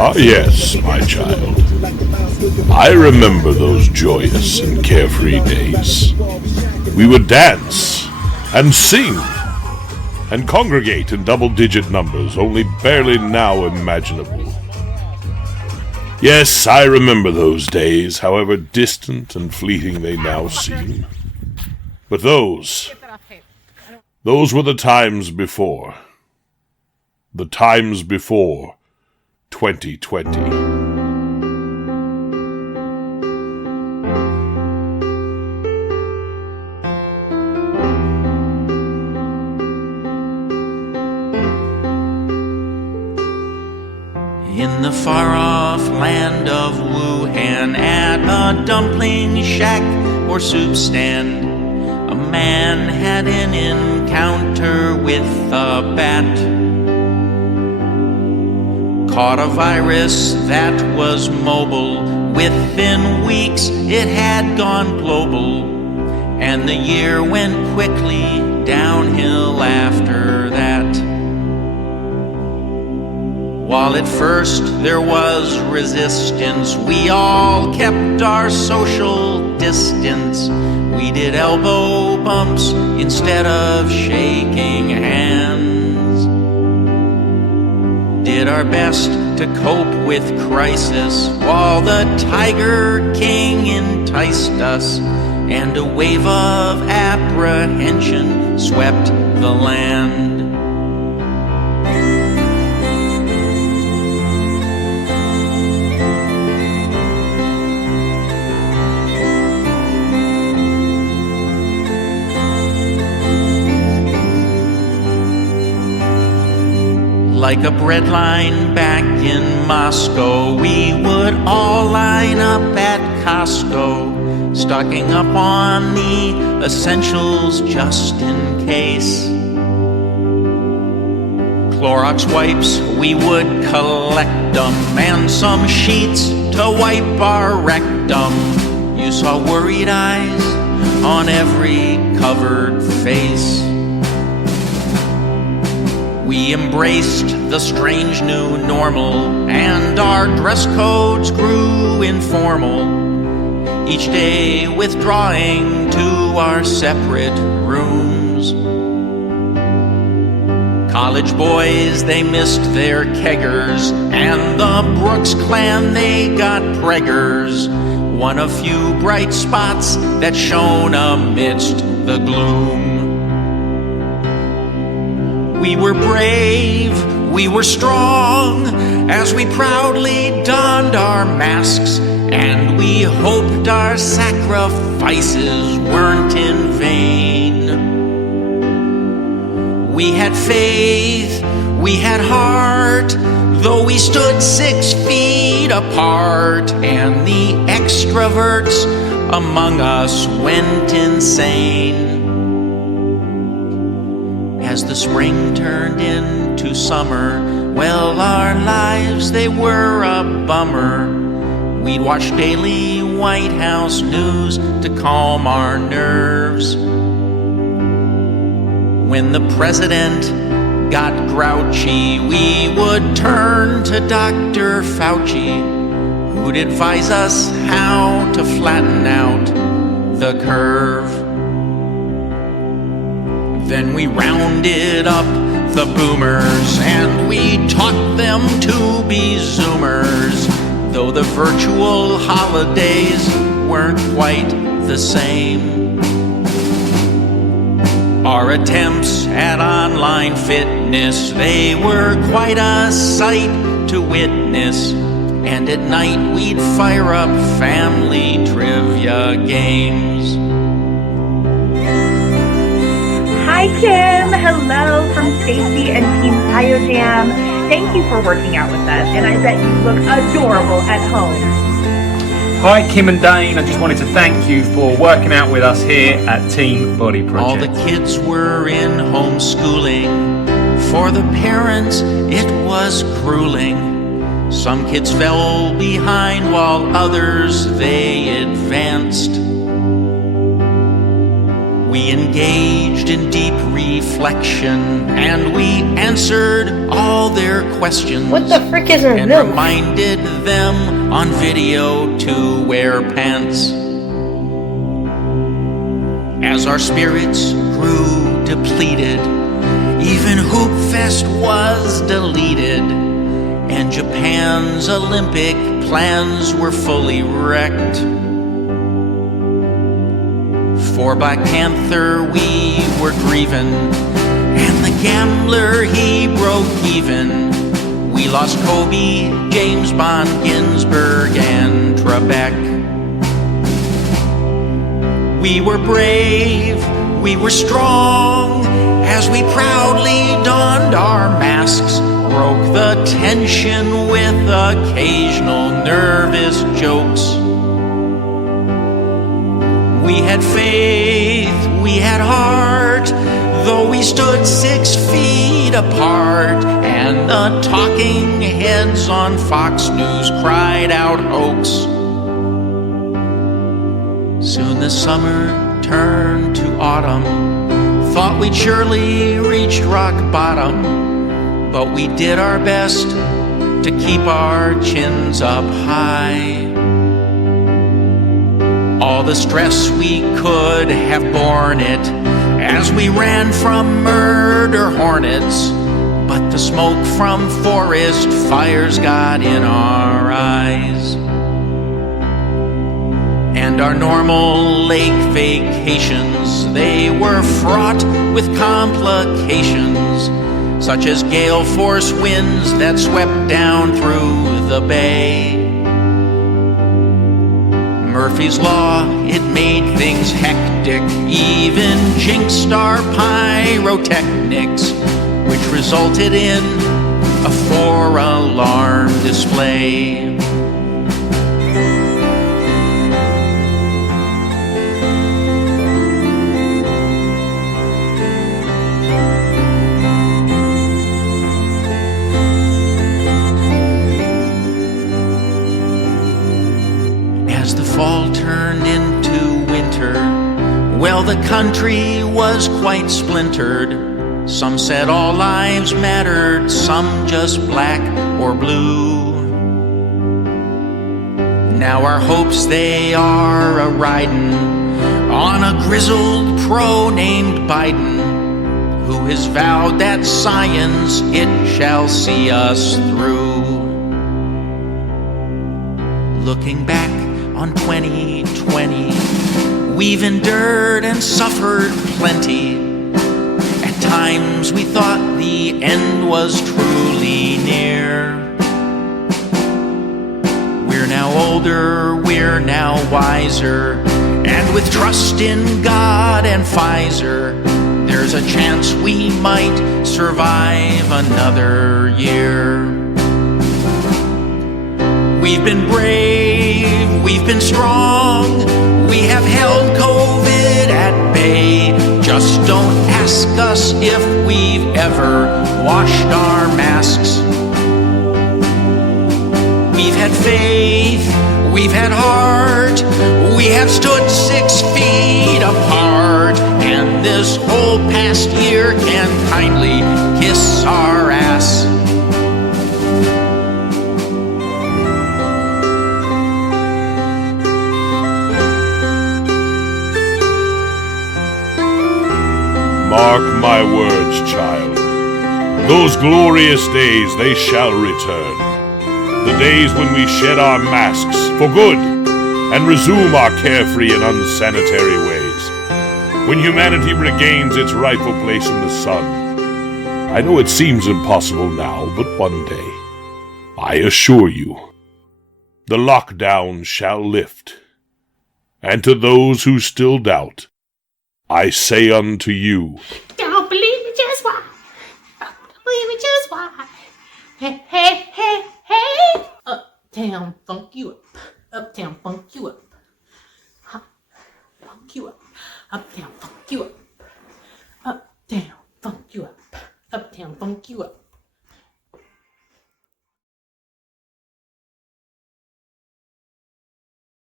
Ah, yes, my child. I remember those joyous and carefree days. We would dance and sing and congregate in double-digit numbers, only barely now imaginable. Yes, I remember those days, however distant and fleeting they now seem. But those were the times before. The times before 2020. In the far-off land of Wuhan, at a dumpling shack or soup stand, a man had an encounter with a bat. Caught a virus that was mobile. Within weeks it had gone global, and the year went quickly downhill after that. While at first there was resistance, we all kept our social distance. We did elbow bumps instead of shaking hands. Did our best to cope with crisis while the Tiger King enticed us, and a wave of apprehension swept the land. Like a breadline back in Moscow, we would all line up at Costco, stocking up on the essentials just in case. Clorox wipes, we would collect them, and some sheets to wipe our rectum. You saw worried eyes on every covered face. We embraced the strange new normal, and our dress codes grew informal, each day withdrawing to our separate rooms. College boys, they missed their keggers, and the Brooks clan, they got preggers. One of few bright spots that shone amidst the gloom. We were brave, we were strong, as we proudly donned our masks, and we hoped our sacrifices weren't in vain. We had faith, we had heart, though we stood 6 feet apart, and the extroverts among us went insane. As the spring turned into summer, well, our lives, they were a bummer. We'd watch daily White House news to calm our nerves. When the president got grouchy, we would turn to Dr. Fauci, who'd advise us how to flatten out the curve. Then we rounded up the boomers, and we taught them to be Zoomers, though the virtual holidays weren't quite the same. Our attempts at online fitness, they were quite a sight to witness, and at night we'd fire up family trivia games. Hi, Kim. Hello from Stacy and Team BioJam. Thank you for working out with us, and I bet you look adorable at home. Hi, Kim and Dane. I just wanted to thank you for working out with us here at Team Body Project. All the kids were in homeschooling. For the parents, it was grueling. Some kids fell behind while others, they advanced. We engaged in deep reflection, and we answered all their questions. What the frick is and milk? reminded them on video to wear pants. As our spirits grew depleted, even Hoop Fest was deleted, and Japan's Olympic plans were fully wrecked. For Black Panther we were grieving, and the gambler he broke even. We lost Kobe, James Bond, Ginsberg, and Trebek. We were brave, we were strong, as we proudly donned our masks, broke the tension with occasional nervous jokes. We had faith, we had heart, though we stood 6 feet apart, and the talking heads on Fox News cried out hoax. Soon the summer turned to autumn, thought we'd surely reached rock bottom, but we did our best to keep our chins up high. All the stress we could have borne it, as we ran from murder hornets, but the smoke from forest fires got in our eyes. And our normal lake vacations, they were fraught with complications, such as gale force winds that swept down through the bay. Murphy's Law, it made things hectic, even jinxed our pyrotechnics, which resulted in a 4-alarm display. As the fall turned into winter, well, the country was quite splintered. Some said all lives mattered, some just black or blue. Now our hopes, they are a-riding on a grizzled pro named Biden, who has vowed that science, it shall see us through. Looking back on 2020, we've endured and suffered plenty. At times we thought the end was truly near. We're now older, we're now wiser, and with trust in God and Pfizer, there's a chance we might survive another year. We've been brave, we've been strong, we have held COVID at bay. Just don't ask us if we've ever washed our masks. We've had faith, we've had heart, we have stood 6 feet apart, and this whole past year can kindly kiss our ass. Mark my words, child. Those glorious days, they shall return. The days when we shed our masks for good and resume our carefree and unsanitary ways. When humanity regains its rightful place in the sun. I know it seems impossible now, but one day, I assure you, the lockdown shall lift. And to those who still doubt, I say unto you, Don't believe me, just why? Don't believe me, just why? Hey, hey, hey, hey! Uptown funk you up. Uptown funk you up. Funk you up. Uptown funk you up. Uptown funk you up. Uptown funk you up.